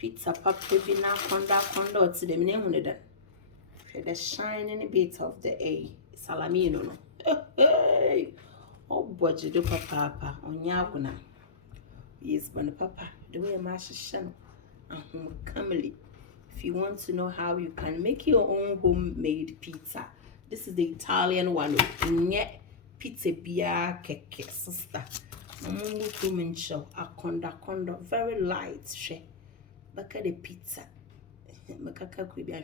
Pizza papa bina konda to the minimum. The shining bit of the A. Salamino. No. Hey. Oh, budget do papa on Yaguna. Yes, but papa, the way Master Shan. Family. If you want to know how you can make your own homemade pizza, this is the Italian one. Nye pizza bia keke sister. Mamu kumin show a conda very light she. Baka the pizza. Makaka could be a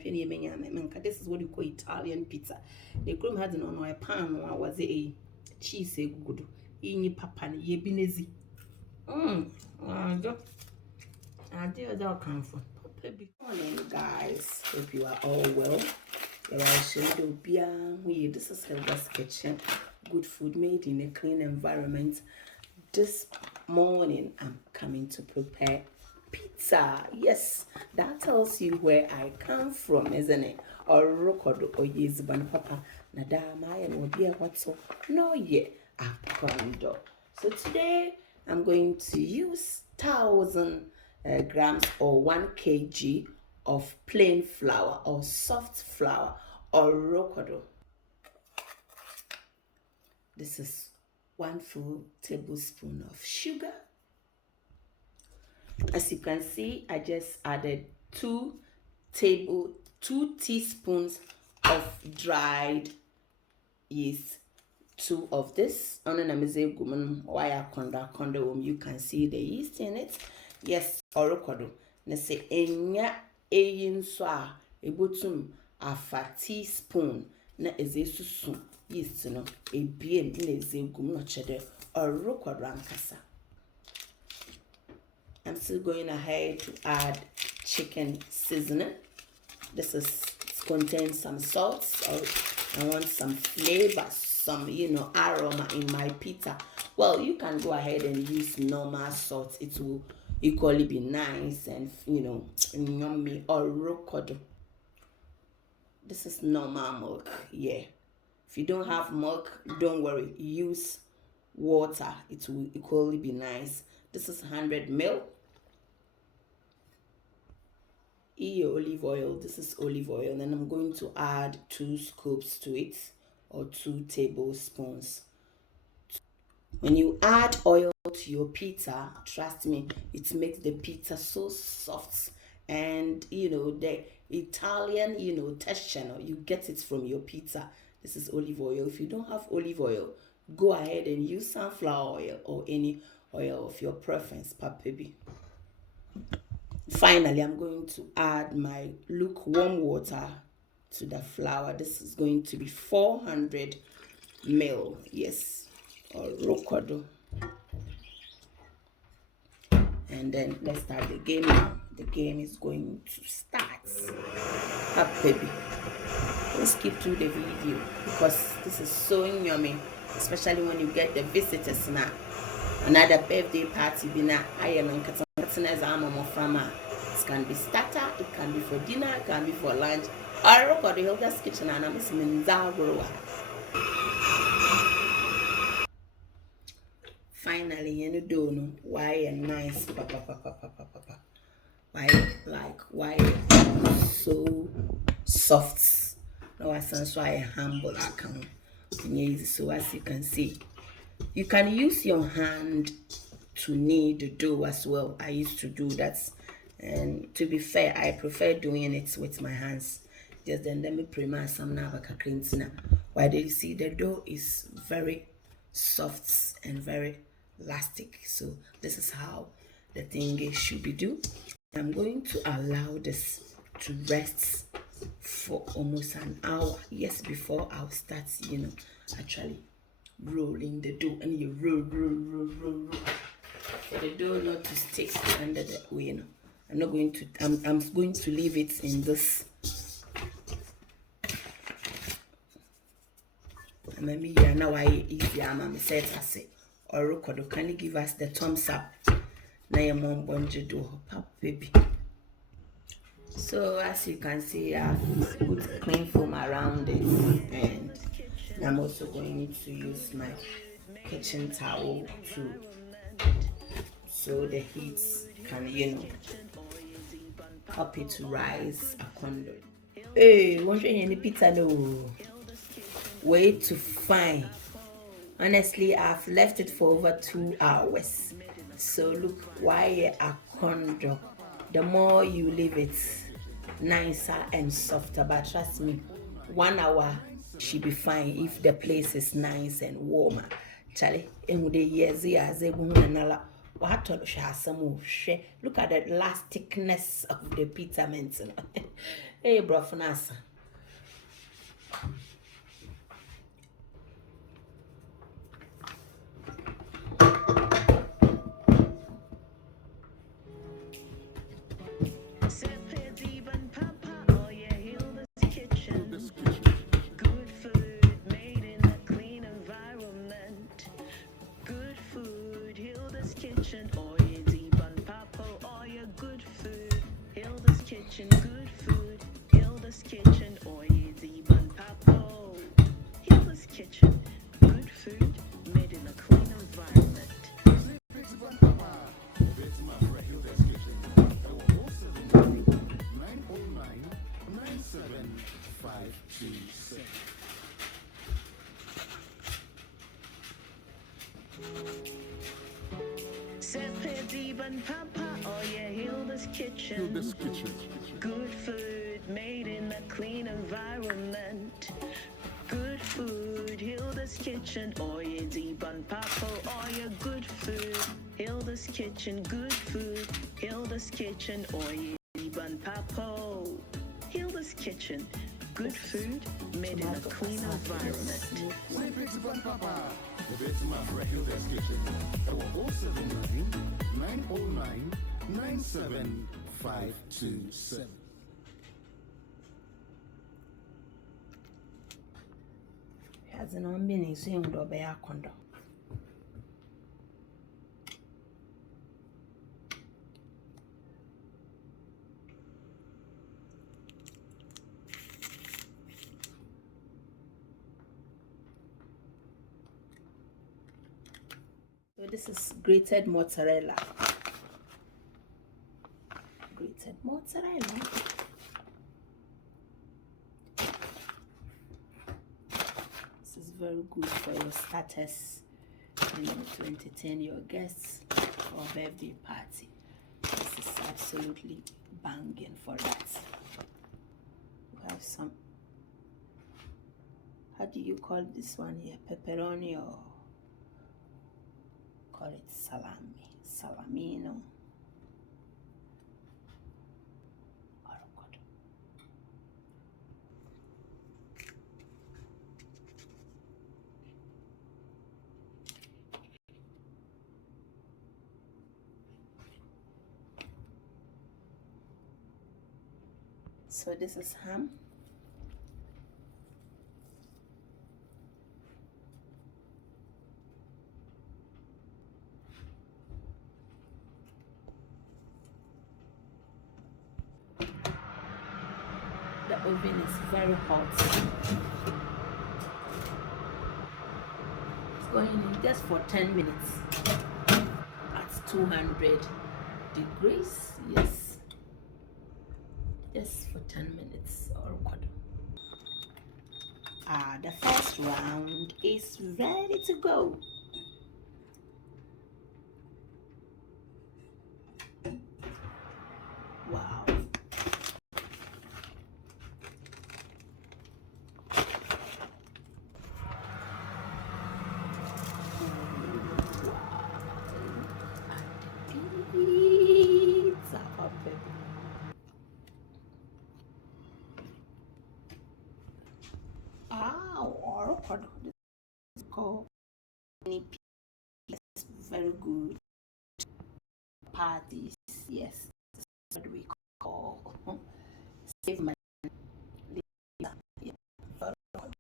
this is what you call Italian pizza. The groom had on my pan was a cheese good. Ini papa ye binezi. I do that come from. Good morning, guys. Hope you are all well. This is Hilda's kitchen. Good food made in a clean environment. This morning, I'm coming to prepare pizza. Yes, that tells you where I come from, isn't it? Or rokodo or yezban papa. Nadama and wabia whatso. No, yeah, akondo. So today, I'm going to use 1,000 grams or 1 kg of plain flour or soft flour or rokodo. This is 1 full tablespoon of sugar. As you can see, I just added 2 teaspoons of dried yeast. 2 of this. You can see the yeast in it. Yes, orokodo. Na se enya eyin so a ebotum afa teaspoon na ezesusu yeast no ebien na ezegum no chede orokodo ankasa. I'm still going ahead to add chicken seasoning. This contains some salt. I want some flavor, some aroma in my pizza. Well, you can go ahead and use normal salt. It will equally be nice and yummy. Or rokodo. This is normal milk. Yeah. If you don't have milk, don't worry. Use water. It will equally be nice. This is 100 ml. Olive oil. This is olive oil. And then I'm going to add 2 scoops to it, or 2 tablespoons. When you add oil to your pizza, trust me, it makes the pizza so soft. And the Italian texture, you get it from your pizza. This is olive oil. If you don't have olive oil, go ahead and use sunflower oil or any oil of your preference, baby. Finally, I'm going to add my lukewarm water to the flour. This is going to be 400 ml. Yes, or rokodo. And then let's start the game now. The game is going to start. Baby. Don't skip through the video because this is so yummy, especially when you get the visitors now. Another birthday party bina ayenon katana mama from it can be starter, it can be for dinner, it can be for lunch. I record the Hilda's kitchen and I'm finally why a nice papa. Why so soft. No, I sense why humble I can. So as you can see, you can use your hand to knead the dough as well. I used to do that, and to be fair, I prefer doing it with my hands. Just then let me prepare some navaka cleansing. Why do you see the dough is very soft and very elastic? So this is how the thing should be done. I'm going to allow this to rest for almost an hour. Yes, before I'll start, actually rolling the dough, and you roll for the dough not to stick under the way. I'm not going to. I'm going to leave it in this. Maybe you know why easy. I'm said I say or record. Can you give us the thumbs up? Now your mom bonje do baby. So as you can see, I've put clean foam around it, and I'm also going to use my kitchen towel so the heat can help it to rise akondo. Hey, won't you any pizza no? Way too fine. Honestly, I've left it for over 2 hours. So look, why akondo? The more you leave it, nicer and softer. But trust me, 1 hour should be fine if the place is nice and warmer. Charlie, and the years as a woman and what some share. Look at the elasticness of the pizza mention. Hey, bro, Fanasa. Good food made in a clean environment. Good food, Hilda's Kitchen, oye Ziban Papo, oye good food, Hilda's Kitchen, good food, Hilda's Kitchen, oye Ziban Papo, Hilda's Kitchen, good food made in a clean environment. Even Papa, oh yeah, Hilda's Kitchen. Hilda's Kitchen. Good food made in a clean environment. Good food, Hilda's Kitchen. Oh yeah, Ziban Papa, oh yeah, good food. Hilda's Kitchen, good food. Hilda's Kitchen, oh yeah, Ziban Papa. Hilda's Kitchen, good food made in a clean environment. Hilda's Kitchen. 009-909-97527. Has an unbeen saying do be akondo. So this is grated mozzarella. Grated mozzarella. This is very good for your starters, to entertain your guests or birthday party. This is absolutely banging for that. We have some, how do you call this one here? Pepperoni, or call it salamino. So this is ham. The oven is very hot. It's going in just for 10 minutes at 200 degrees. Yes, just for 10 minutes or what. The first round is ready to go. Wow. Pizza, baby. Or what is called very good parties. Yes, that's what we call save my yeah, very good.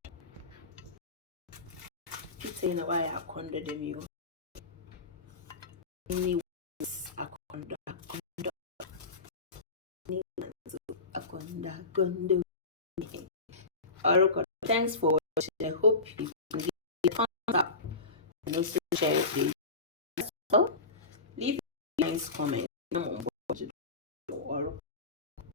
Keep saying why I condemn you. Anyways, I condemn. Alright, thanks for watching. I hope you can give it a thumbs up and also share it. So leave a nice comment.